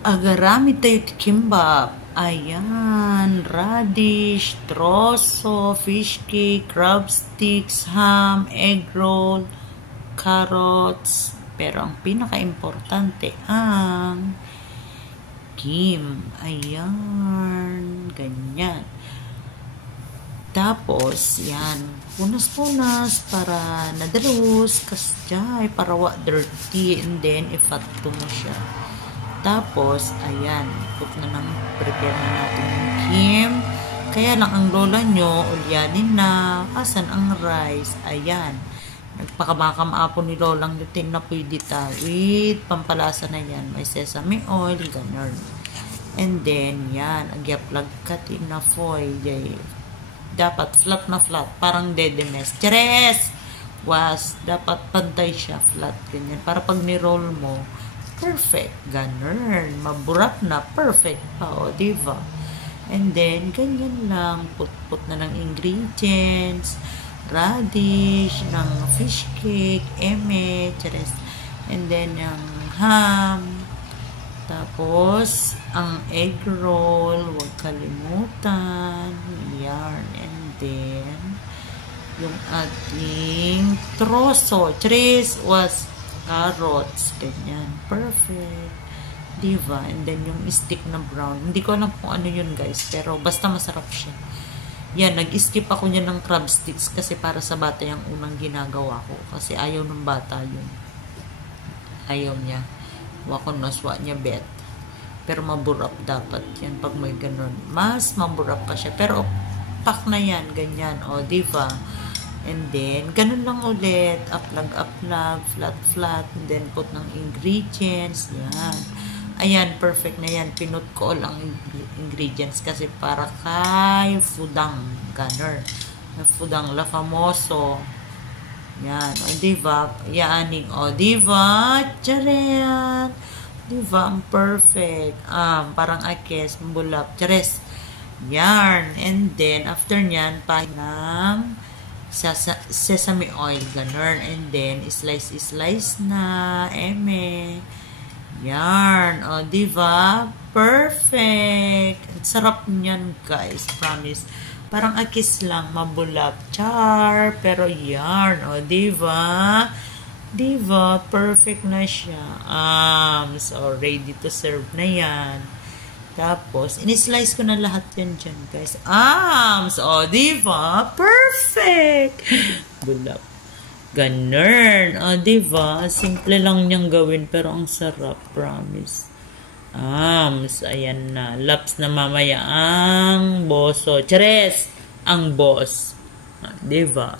Agarami tayo kimbap. Ayan, radish, troso, fish cake, crab sticks, ham, egg roll, carrots. Pero ang pinaka-importante ang kim. Ayan, ganyan. Tapos, yan, punas-punas para nadalus, kasjay, para wa dirty, and then ifatto mo siya. Tapos, ayan, prepare na natin yung kim. Kaya lang ang lola nyo, ulyanin na, asan ang rice? Ayan, nagpakamakam apo ni lolang lutin na pwede ta, with pampalasa na yan, may sesame oil, ganun. And then, yan, agyaplag katin na foil, jay. Dapat flat na flat, parang dedemes. Cheres! Was, dapat pantay siya, flat, ganyan. Para pag ni-roll mo, perfect, ganun. Maburap na, perfect pa, o, diba? And then, ganyan lang, put na ng ingredients, radish, ng fish cake, eme, cheres. And then, yung ham, tapos, ang egg roll, huwag kalimutan. Yarn. And then, yung ating troso. Tres was carrots. Ganyan. Perfect. Diba? And then, yung stick na brown. Hindi ko alam kung ano yun, guys. Pero, basta masarap siya. Yan, nag-skip ako niya ng crab sticks kasi para sa bata yung unang ginagawa ko. Kasi ayaw ng bata yun. Ayaw niya. Wakon naswa niya bet. Pero maburap dapat yan pag may ganun. Mas maburap pa siya. Pero pak na yan, ganyan. O, diba? And then, ganun lang ulit. Uplag, flat, flat. And then, put ng ingredients. Yan. Ayan, perfect na yan. Pinut ko all ang ingredients kasi para kay fudang. Ganun. Fudang la famoso. Yan. O, diba? Yaaning. O, diba? Tcharan! Diba? Ang perfect. Parang akes, mbulap. Chares. Yarn. And then, after nyan, ng sesame oil. Ganun. And then, slice na. Eme. Yarn. O, diba? Perfect. Ang sarap nyan, guys. Promise. Parang akis lang, mabulap. Char. Pero yarn. O, diba? Diba? Perfect na siya. So, ready to serve na yan. Tapos, in-slice ko na lahat yan dyan, guys. So, diba? Perfect! Bulap. Ganun. O, diba? Simple lang niyang gawin, pero ang sarap. Promise. Ayan na. Laps na mamaya ang boso. Chares! Ang boss. Diba?